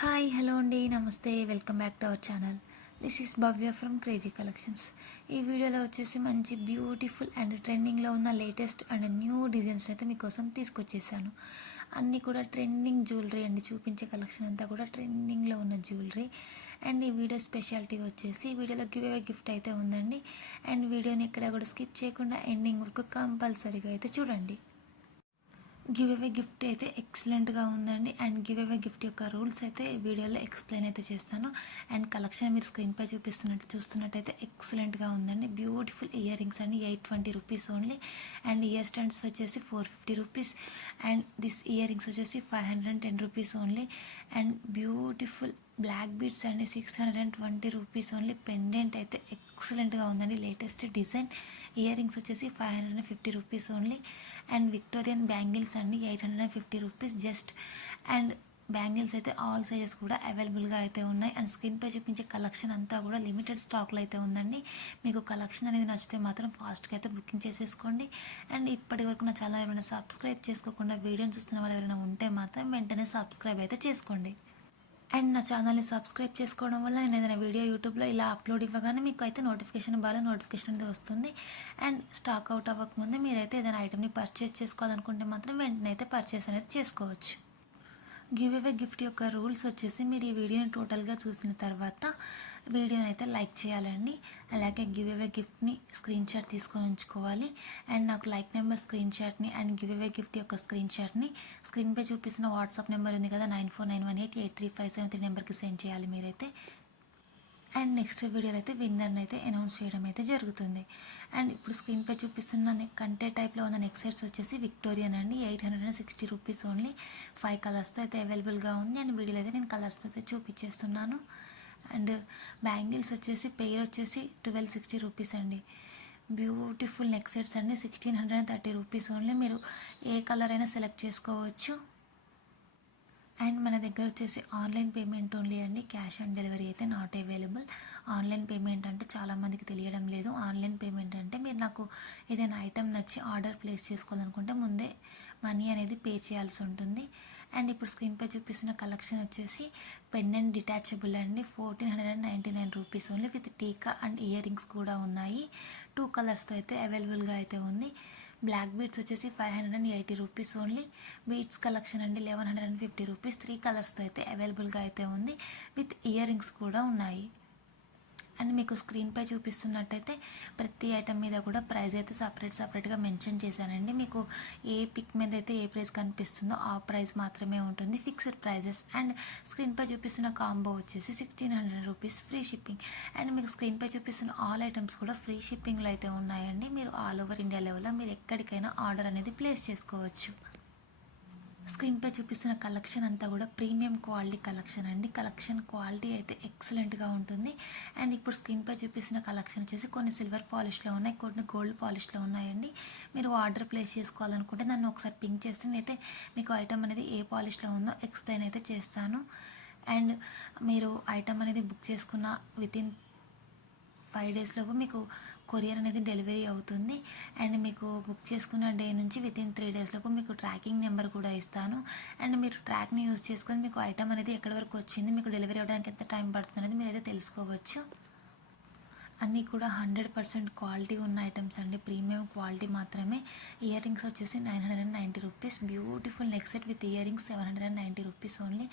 Hi hello అండి నమస్తే welcome back to our channel. This is Bhavya from crazy collections. ఈ వీడియోలో వచ్చేసి మంచి బ్యూటిఫుల్ అండ్ ట్రెండింగ్లో ఉన్న లేటెస్ట్ అండ్ న్యూ డిజైన్స్ అయితే మీకోసం తీసుకొచ్చేసాను. అన్నీ కూడా ట్రెండింగ్ జ్యువెలరీ అండి. చూపించే కలెక్షన్ అంతా కూడా ట్రెండింగ్లో ఉన్న జ్యువెలరీ. అండ్ ఈ వీడియో స్పెషాలిటీ వచ్చేసి వీడియోలో గివ్ అవే గిఫ్ట్ అయితే ఉందండి. అండ్ వీడియోని ఎక్కడ కూడా స్కిప్ చేయకుండా ఎండింగ్ వరకు కంపల్సరీగా అయితే చూడండి. గివ్ అవే గిఫ్ట్ అయితే ఎక్సలెంట్గా ఉందండి. అండ్ గివ్ అవే గిఫ్ట్ యొక్క రూల్స్ అయితే వీడియోలో ఎక్స్ప్లెయిన్ అయితే చేస్తాను. అండ్ కలెక్షన్ మీరు స్క్రీన్పై చూస్తున్నట్టయితే ఎక్సలెంట్గా ఉందండి. బ్యూటిఫుల్ ఇయర్ రింగ్స్ అండి, 820 rupees only. And ear stands వచ్చేసి 450 rupees. And this ear rings వచ్చేసి 510 rupees only. And beautiful black beads అండి, 620 రూపీస్ ఓన్లీ. పెండెంట్ అయితే ఎక్సలెంట్గా ఉందండి, లేటెస్ట్ డిజైన్. ఇయర్ రింగ్స్ వచ్చేసి 550 rupees only. And Victorian bangles అండి, 850 rupees just. And bangles అయితే all sizes కూడా అవైలబుల్గా అయితే ఉన్నాయి. అండ్ స్క్రీన్పై చూపించే కలెక్షన్ అంతా కూడా లిమిటెడ్ స్టాక్లో అయితే ఉందండి. మీకు కలెక్షన్ అనేది నచ్చితే మాత్రం ఫాస్ట్గా అయితే బుకింగ్ చేసేసుకోండి. అండ్ ఇప్పటి వరకు నా ఛానల్ ఎవరైనా సబ్స్క్రైబ్ చేసుకోకుండా వీడియోని చూస్తున్న వాళ్ళు ఎవరైనా ఉంటే మాత్రం వెంటనే సబ్స్క్రైబ్ అయితే చేసుకోండి. అండ్ నా ఛానల్ని సబ్స్క్రైబ్ చేసుకోవడం వల్ల నేను ఏదైనా వీడియో యూట్యూబ్లో ఇలా అప్లోడ్ ఇవ్వగానే మీకు అయితే నోటిఫికేషన్ నోటిఫికేషన్ అనేది వస్తుంది. అండ్ స్టాక్ అవుట్ అవ్వకముందే మీరైతే ఏదైనా ఐటమ్ని పర్చేస్ చేసుకోవాలనుకుంటే మాత్రం వెంటనే అయితే పర్చేస్ అనేది చేసుకోవచ్చు. గివ్ అవే గిఫ్ట్ యొక్క రూల్స్ వచ్చేసి మీరు ఈ వీడియోని టోటల్గా చూసిన తర్వాత వీడియోని అయితే లైక్ చేయాలండి. అలాగే గివ్ అవే గిఫ్ట్ని స్క్రీన్ షాట్ తీసుకొని ఉంచుకోవాలి. అండ్ నాకు లైక్ నెంబర్ స్క్రీన్ షాట్ని అండ్ గివ్ అవే గిఫ్ట్ యొక్క స్క్రీన్ షాట్ని స్క్రీన్పై చూపిస్తున్న వాట్సాప్ నెంబర్ ఉంది కదా, 9491883573 నెంబర్కి సెండ్ చేయాలి మీరైతే. అండ్ నెక్స్ట్ వీడియోలో అయితే విన్నర్ని అయితే అనౌన్స్ చేయడం అయితే జరుగుతుంది. అండ్ ఇప్పుడు స్క్రీన్పై చూపిస్తున్న కంటే టైప్లో ఉన్న నెక్ సెట్స్ వచ్చేసి విక్టోరియన్ అండి, 860 రూపీస్ ఓన్లీ. 5 కలర్స్తో అయితే అవైలబుల్గా ఉంది. అండ్ వీడియోలో అయితే నేను కలర్స్తో అయితే చూపించేస్తున్నాను. అండ్ బ్యాంగిల్స్ వచ్చేసి పెయిర్ వచ్చేసి 1260 రూపీస్ అండి. బ్యూటిఫుల్ నెక్ సెట్స్ అండి, 1630 రూపీస్ ఓన్లీ. మీరు ఏ కలర్ అయినా సెలెక్ట్ చేసుకోవచ్చు. అండ్ మన దగ్గర వచ్చేసి ఆన్లైన్ పేమెంట్ ఓన్లీ అండి, క్యాష్ ఆన్ డెలివరీ అయితే నాట్ అవైలబుల్. ఆన్లైన్ పేమెంట్ అంటే చాలామందికి తెలియడం లేదు. ఆన్లైన్ పేమెంట్ అంటే మీరు నాకు ఏదైనా ఐటెం నచ్చి ఆర్డర్ ప్లేస్ చేసుకోవాలనుకుంటే ముందే మనీ అనేది పే చేయాల్సి ఉంటుంది. అండ్ ఇప్పుడు స్క్రీన్పై చూపిస్తున్న కలెక్షన్ వచ్చేసి పెండెంట్ డిటాచబుల్ అండి, 1499 రూపీస్ ఓన్లీ. విత్ టీకా అండ్ ఇయర్ రింగ్స్ కూడా ఉన్నాయి. 2 కలర్స్తో అయితే అవైలబుల్గా అయితే ఉంది. బ్లాక్ బీడ్స్ వచ్చేసి 580 రూపీస్ ఓన్లీ. బీడ్స్ కలెక్షన్ అండి, 1150 రూపీస్. 3 కలర్స్తో అయితే అవైలబుల్గా అయితే ఉంది. విత్ ఇయర్ రింగ్స్ కూడా ఉన్నాయి. అండ్ మీకు స్క్రీన్పై చూపిస్తున్నట్టయితే ప్రతి ఐటమ్ మీద కూడా ప్రైస్ అయితే సపరేట్గా మెన్షన్ చేశానండి. మీకు ఏ పిక్ మీద అయితే ఏ ప్రైస్ కనిపిస్తుందో ఆ ప్రైస్ మాత్రమే ఉంటుంది, ఫిక్స్డ్ ప్రైజెస్. అండ్ స్క్రీన్పై చూపిస్తున్న కాంబో వచ్చేసి 1600 రూపీస్ ఫ్రీ షిప్పింగ్. అండ్ మీకు స్క్రీన్పై చూపిస్తున్న ఆల్ ఐటమ్స్ కూడా ఫ్రీ షిప్పింగ్లో అయితే ఉన్నాయండి. మీరు ఆల్ ఓవర్ ఇండియా లెవెల్లో మీరు ఎక్కడికైనా ఆర్డర్ అనేది ప్లేస్ చేసుకోవచ్చు. స్క్రీన్పై చూపిస్తున్న కలెక్షన్ అంతా కూడా ప్రీమియం క్వాలిటీ కలెక్షన్ అండి. కలెక్షన్ క్వాలిటీ అయితే ఎక్సలెంట్గా ఉంటుంది. అండ్ ఇప్పుడు స్క్రీన్పై చూపిస్తున్న కలెక్షన్ వచ్చేసి కొన్ని సిల్వర్ పాలిష్లో ఉన్నాయి, కొన్ని గోల్డ్ పాలిష్లో ఉన్నాయండి. మీరు ఆర్డర్ ప్లేస్ చేసుకోవాలనుకుంటే నన్ను ఒకసారి పింక్ చేస్తే నేనైతే మీకు ఐటమ్ అనేది ఏ పాలిష్లో ఉందో ఎక్స్ప్లెయిన్ అయితే చేస్తాను. అండ్ మీరు ఐటమ్ అనేది బుక్ చేసుకున్న వితిన్ 5 డేస్ లోపు మీకు కొరియర్ అనేది డెలివరీ అవుతుంది. అండ్ మీకు బుక్ చేసుకున్న డే నుంచి వితిన్ 3 డేస్ లోపు మీకు ట్రాకింగ్ నెంబర్ కూడా ఇస్తాను. అండ్ మీరు ట్రాక్ని యూజ్ చేసుకొని మీకు ఐటమ్ అనేది ఎక్కడి వరకు వచ్చింది, మీకు డెలివరీ అవ్వడానికి ఎంత టైం పడుతుంది అనేది మీరైతే తెలుసుకోవచ్చు. అన్నీ కూడా 100% క్వాలిటీ ఉన్న ఐటమ్స్ అండి, ప్రీమియం క్వాలిటీ మాత్రమే. ఇయర్ రింగ్స్ వచ్చేసి 990 rupees. Beautiful neck set with ear rings 790 rupees only.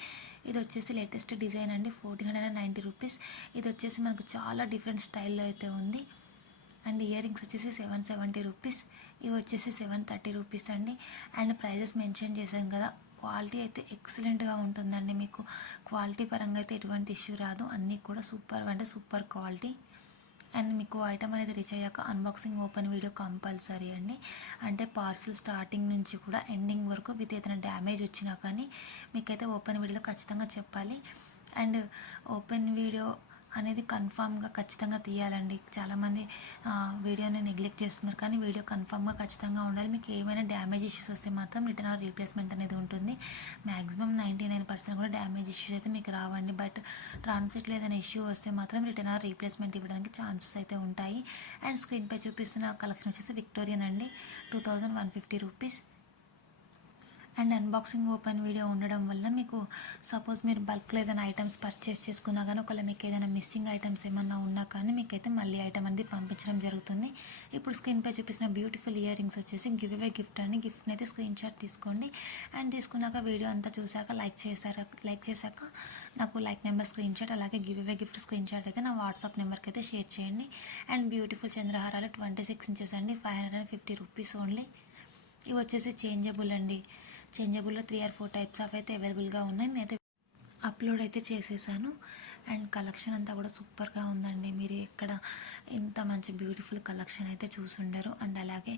ఇది వచ్చేసి లేటెస్ట్ డిజైన్ అండి, 1490 రూపీస్. ఇది వచ్చేసి మనకు చాలా డిఫరెంట్ స్టైల్లో అయితే ఉంది. అండ్ ఇయర్ రింగ్స్ వచ్చేసి 770 రూపీస్. ఇవి వచ్చేసి 730 రూపీస్ అండి. అండ్ ప్రైజెస్ మెన్షన్ చేశాను కదా, క్వాలిటీ అయితే ఎక్సలెంట్గా ఉంటుందండి. మీకు క్వాలిటీ పరంగా అయితే ఎటువంటి ఇష్యూ రాదు. అన్నీ కూడా సూపర్ అంటే సూపర్ క్వాలిటీ. అండ్ మీకు ఐటమ్ అనేది రీచ్ అయ్యాక అన్బాక్సింగ్ ఓపెన్ వీడియో కంపల్సరీ అండి. అంటే పార్సిల్ స్టార్టింగ్ నుంచి కూడా ఎండింగ్ వరకు విత్ ఏదైనా డ్యామేజ్ వచ్చినా కానీ మీకైతే ఓపెన్ వీడియోలో ఖచ్చితంగా చెప్పాలి. అండ్ ఓపెన్ వీడియో అనేది కన్ఫామ్గా ఖచ్చితంగా తీయాలండి. చాలామంది వీడియోని నెగ్లెక్ట్ చేస్తున్నారు, కానీ వీడియో కన్ఫామ్గా ఖచ్చితంగా ఉండాలి. మీకు ఏమైనా డ్యామేజ్ ఇష్యూస్ వస్తే మాత్రం రిటర్న్ ఆర్ రీప్లేస్మెంట్ అనేది ఉంటుంది. మ్యాక్సిమం 99% కూడా డ్యామేజ్ ఇష్యూస్ అయితే మీకు రావండి. బట్ ట్రాన్సిట్లో ఏదైనా ఇష్యూ వస్తే మాత్రం రిటర్న్ ఆర్ రీప్లేస్మెంట్ ఇవ్వడానికి ఛాన్సెస్ అయితే ఉంటాయి. అండ్ స్క్రీన్పై చూపిస్తున్న కలెక్షన్ వచ్చేసి విక్టోరియన్ అండి, 2150 rupees. And unboxing open video ఉండడం వల్ల మీకు సపోజ్ మీరు బల్క్లో ఏదైనా ఐటమ్స్ పర్చేస్ చేసుకున్నా కానీ ఒకవేళ మీకు ఏదైనా మిస్సింగ్ ఐటమ్స్ ఏమన్నా ఉన్నా కానీ మీకైతే మళ్ళీ ఐటమ్ అనేది పంపించడం జరుగుతుంది. ఇప్పుడు స్క్రీన్పై చూపిస్తున్న బ్యూటిఫుల్ ఇయర్ రింగ్స్ వచ్చేసి గివ్ అవే గిఫ్ట్ అండి. గిఫ్ట్ని అయితే స్క్రీన్ షాట్ తీసుకోండి. అండ్ తీసుకున్నాక వీడియో అంతా చూశాక లైక్ చేశాక నాకు లైక్ నెంబర్ స్క్రీన్ షాట్ అలాగే give away gift screen shot అయితే నా వాట్సాప్ నెంబర్కి అయితే షేర్ చేయండి. అండ్ బ్యూటిఫుల్ చంద్రహారాలు 26 ఇంచెస్ అండి, 550 రూపీస్ ఓన్లీ. ఇవి వచ్చేసి చేంజబుల్ అండి. చేంజబుల్లో 3 or 4 టైప్స్ ఆఫ్ అయితే అవైలబుల్గా ఉన్నాయి. నేనైతే అప్లోడ్ అయితే చేసేసాను. అండ్ కలెక్షన్ అంతా కూడా సూపర్గా ఉందండి. మీరు ఎక్కడ ఇంత మంచి బ్యూటిఫుల్ కలెక్షన్ అయితే చూసుండరు. అండ్ అలాగే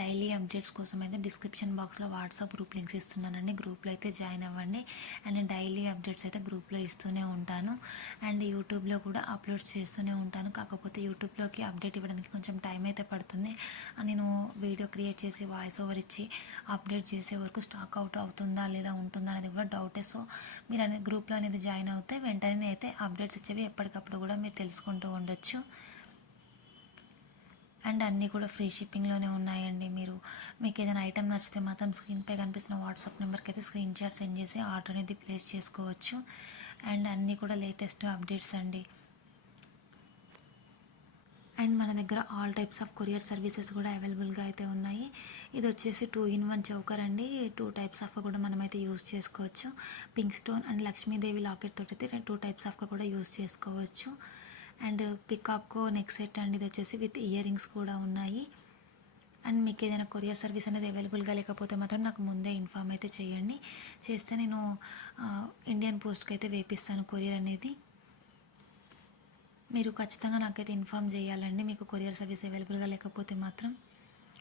డైలీ అప్డేట్స్ కోసం అయితే డిస్క్రిప్షన్ బాక్స్లో వాట్సాప్ గ్రూప్ లింక్స్ ఇస్తున్నానండి. గ్రూప్లో అయితే జాయిన్ అవ్వండి. అండ్ డైలీ అప్డేట్స్ అయితే గ్రూప్లో ఇస్తూనే ఉంటాను. అండ్ యూట్యూబ్లో కూడా అప్లోడ్స్ చేస్తూనే ఉంటాను. కాకపోతే యూట్యూబ్లోకి అప్డేట్ ఇవ్వడానికి కొంచెం టైం అయితే పడుతుంది. నేను వీడియో క్రియేట్ చేసి వాయిస్ ఓవర్ ఇచ్చి అప్డేట్ చేసే వరకు స్టాక్ అవుట్ అవుతుందా లేదా ఉంటుందా అనేది కూడా డౌటే. సో మీరు అనేది గ్రూప్లో అనేది జాయిన్ అవుతే వెంటనే అయితే అప్డేట్స్ ఇచ్చేవి ఎప్పటికప్పుడు కూడా మీరు తెలుసుకుంటూ ఉండొచ్చు. అండ్ అన్నీ కూడా ఫ్రీ షిప్పింగ్లోనే ఉన్నాయండి. మీకు ఏదైనా ఐటెం నచ్చితే మాత్రం స్క్రీన్పై కనిపిస్తున్న వాట్సాప్ నెంబర్కి అయితే స్క్రీన్ షాట్ సెండ్ చేసి ఆర్డర్ అనేది ప్లేస్ చేసుకోవచ్చు. అండ్ అన్నీ కూడా లేటెస్ట్ అప్డేట్స్ అండి. అండ్ మన దగ్గర all types of courier services కూడా అవైలబుల్గా అయితే ఉన్నాయి. ఇది వచ్చేసి 2-in-1 చౌకర్ అండి. 2 టైప్స్ ఆఫ్ కూడా మనమైతే యూస్ చేసుకోవచ్చు. Pink stone and Lakshmidevi locket తోటి అయితే 2 టైప్స్ ఆఫ్ కూడా యూస్ చేసుకోవచ్చు. అండ్ పికాకో నెక్ సెట్ అండి. ఇది వచ్చేసి విత్ ఇయర్ రింగ్స్ కూడా ఉన్నాయి. అండ్ మీకు ఏదైనా కొరియర్ సర్వీస్ అనేది అవైలబుల్గా లేకపోతే మాత్రం నాకు ముందే ఇన్ఫామ్ అయితే చేయండి. చేస్తే నేను ఇండియన్ పోస్ట్కి అయితే వేపిస్తాను కొరియర్ అనేది. మీరు ఖచ్చితంగా నాకైతే ఇన్ఫామ్ చేయాలండి మీకు కొరియర్ సర్వీస్ అవైలబుల్గా లేకపోతే మాత్రం.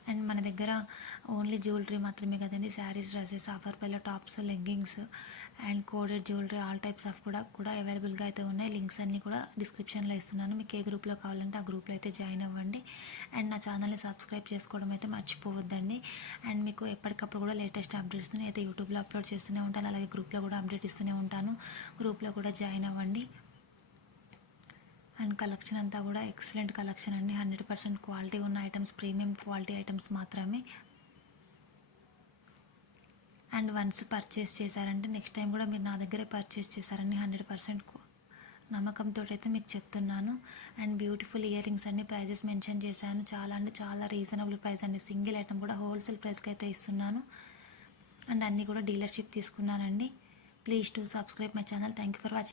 అండ్ మన దగ్గర ఓన్లీ జ్యువెలరీ మాత్రమే కదండి, శారీస్, డ్రెస్సెస్, ఆఫర్ పైల tops, leggings and coated jewellery all types of కూడా అవైలబుల్గా అయితే ఉన్నాయి. లింక్స్ అన్నీ కూడా డిస్క్రిప్షన్లో ఇస్తున్నాను. మీకు ఏ గ్రూప్లో కావాలంటే ఆ గ్రూప్లో అయితే జాయిన్ అవ్వండి. అండ్ నా ఛానల్ని సబ్స్క్రైబ్ చేసుకోవడం అయితే మర్చిపోవద్దండి. అండ్ మీకు ఎప్పటికప్పుడు కూడా లేటెస్ట్ అప్డేట్స్ని అయితే యూట్యూబ్లో అప్లోడ్ చేస్తూనే ఉంటాను. అలాగే గ్రూప్లో కూడా అప్డేట్ ఇస్తూనే ఉంటాను. గ్రూప్లో కూడా జాయిన్ అవ్వండి. అండ్ కలెక్షన్ అంతా కూడా ఎక్సలెంట్ కలెక్షన్ అండి. 100% క్వాలిటీ ఉన్న ఐటమ్స్, ప్రీమియం క్వాలిటీ ఐటమ్స్ మాత్రమే. అండ్ వన్స్ పర్చేస్ చేశారంటే నెక్స్ట్ టైం కూడా మీరు నా దగ్గరే పర్చేస్ చేశారని 100% నమ్మకంతో అయితే మీకు చెప్తున్నాను. అండ్ బ్యూటిఫుల్ ఇయర్ రింగ్స్ అన్ని ప్రైజెస్ మెన్షన్ చేశాను. చాలా అంటే చాలా రీజనబుల్ ప్రైస్ అండి. సింగిల్ ఐటమ్ కూడా హోల్సేల్ ప్రైస్కి అయితే ఇస్తున్నాను. అండ్ అన్నీ కూడా డీలర్షిప్ తీసుకున్నానండి. Please to subscribe my channel. Thank you for watching.